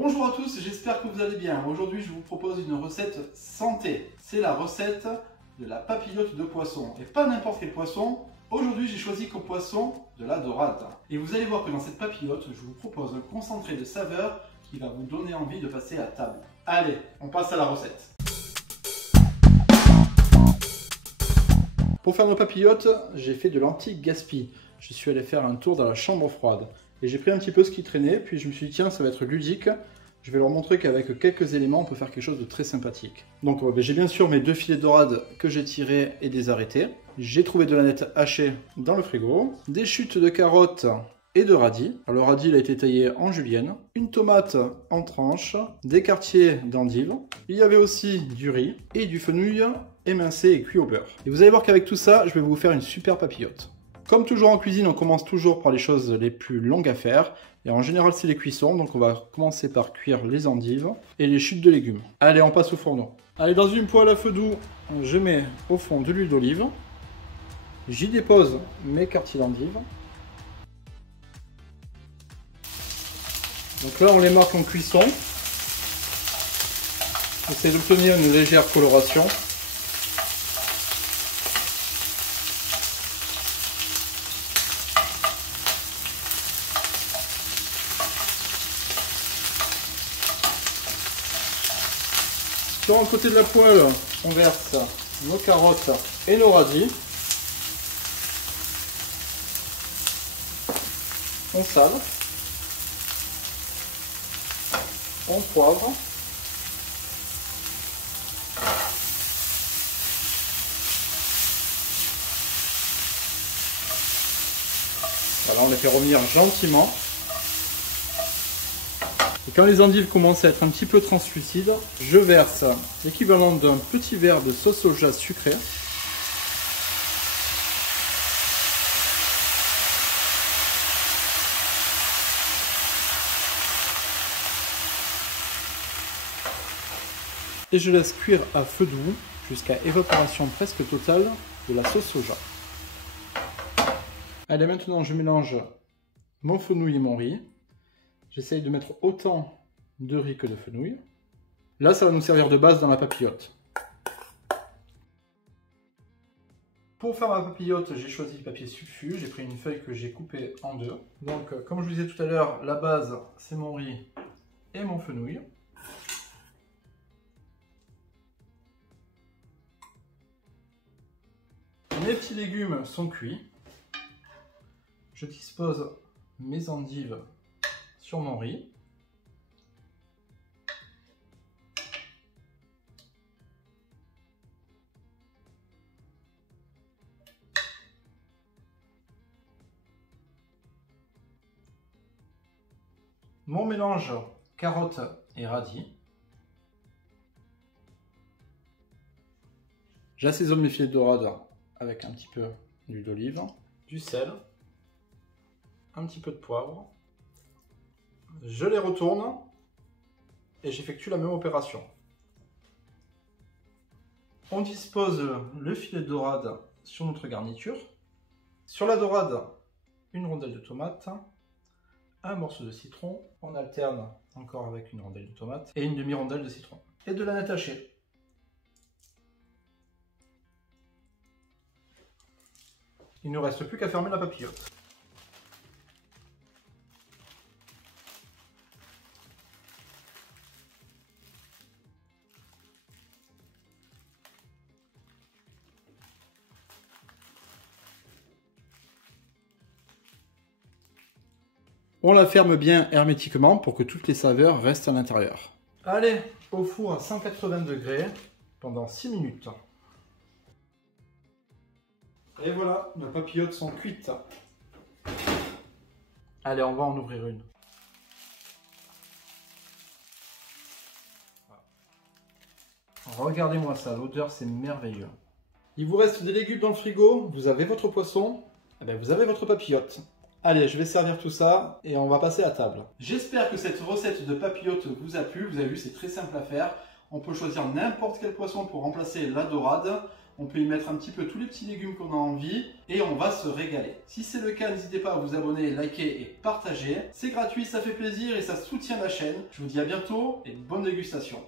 Bonjour à tous, j'espère que vous allez bien. Aujourd'hui, je vous propose une recette santé. C'est la recette de la papillote de poisson. Et pas n'importe quel poisson. Aujourd'hui, j'ai choisi comme poisson de la dorade. Et vous allez voir que dans cette papillote, je vous propose un concentré de saveur qui va vous donner envie de passer à table. Allez, on passe à la recette. Pour faire nos papillotes, j'ai fait de l'anti-gaspi. Je suis allé faire un tour dans la chambre froide. Et j'ai pris un petit peu ce qui traînait, puis je me suis dit tiens, ça va être ludique. Je vais leur montrer qu'avec quelques éléments, on peut faire quelque chose de très sympathique. Donc j'ai bien sûr mes 2 filets de dorade que j'ai tirés et désarrêtés. J'ai trouvé de la nette hachée dans le frigo, des chutes de carottes et de radis. Alors le radis il a été taillé en julienne, une tomate en tranches, des quartiers d'endives. Il y avait aussi du riz et du fenouil émincé et cuit au beurre. Et vous allez voir qu'avec tout ça, je vais vous faire une super papillote. Comme toujours en cuisine, on commence toujours par les choses les plus longues à faire. Et en général, c'est les cuissons. Donc on va commencer par cuire les endives et les chutes de légumes. Allez, on passe au fourneau. Allez, dans une poêle à feu doux, je mets au fond de l'huile d'olive. J'y dépose mes quartiers d'endives. Donc là, on les marque en cuisson. J'essaie d'obtenir une légère coloration. Sur un côté de la poêle, on verse nos carottes et nos radis. On sale. On poivre. Voilà, on les fait revenir gentiment. Et quand les endives commencent à être un petit peu translucides, je verse l'équivalent d'un petit verre de sauce soja sucrée. Et je laisse cuire à feu doux jusqu'à évaporation presque totale de la sauce soja. Allez, maintenant je mélange mon fenouil et mon riz. J'essaye de mettre autant de riz que de fenouil. Là, ça va nous servir de base dans la papillote. Pour faire ma papillote, j'ai choisi le papier sulfu. J'ai pris une feuille que j'ai coupée en deux. Donc, comme je vous disais tout à l'heure, la base, c'est mon riz et mon fenouil. Mes petits légumes sont cuits. Je dispose mes endives sur mon riz. Mon mélange carottes et radis. J'assaisonne mes filets de dorade avec un petit peu d'huile d'olive, du sel, un petit peu de poivre. Je les retourne et j'effectue la même opération. On dispose le filet de dorade sur notre garniture. Sur la dorade, une rondelle de tomate, un morceau de citron. On alterne encore avec une rondelle de tomate et une demi-rondelle de citron. Et de la nette hachée. Il ne reste plus qu'à fermer la papillote. On la ferme bien hermétiquement pour que toutes les saveurs restent à l'intérieur. Allez, au four à 180 degrés pendant 6 minutes. Et voilà, nos papillotes sont cuites. Allez, on va en ouvrir une. Regardez-moi ça, l'odeur c'est merveilleux. Il vous reste des légumes dans le frigo, vous avez votre poisson, eh bien vous avez votre papillote. Allez, je vais servir tout ça et on va passer à table. J'espère que cette recette de papillote vous a plu. Vous avez vu, c'est très simple à faire. On peut choisir n'importe quel poisson pour remplacer la dorade. On peut y mettre un petit peu tous les petits légumes qu'on a envie et on va se régaler. Si c'est le cas, n'hésitez pas à vous abonner, liker et partager. C'est gratuit, ça fait plaisir et ça soutient la chaîne. Je vous dis à bientôt et bonne dégustation.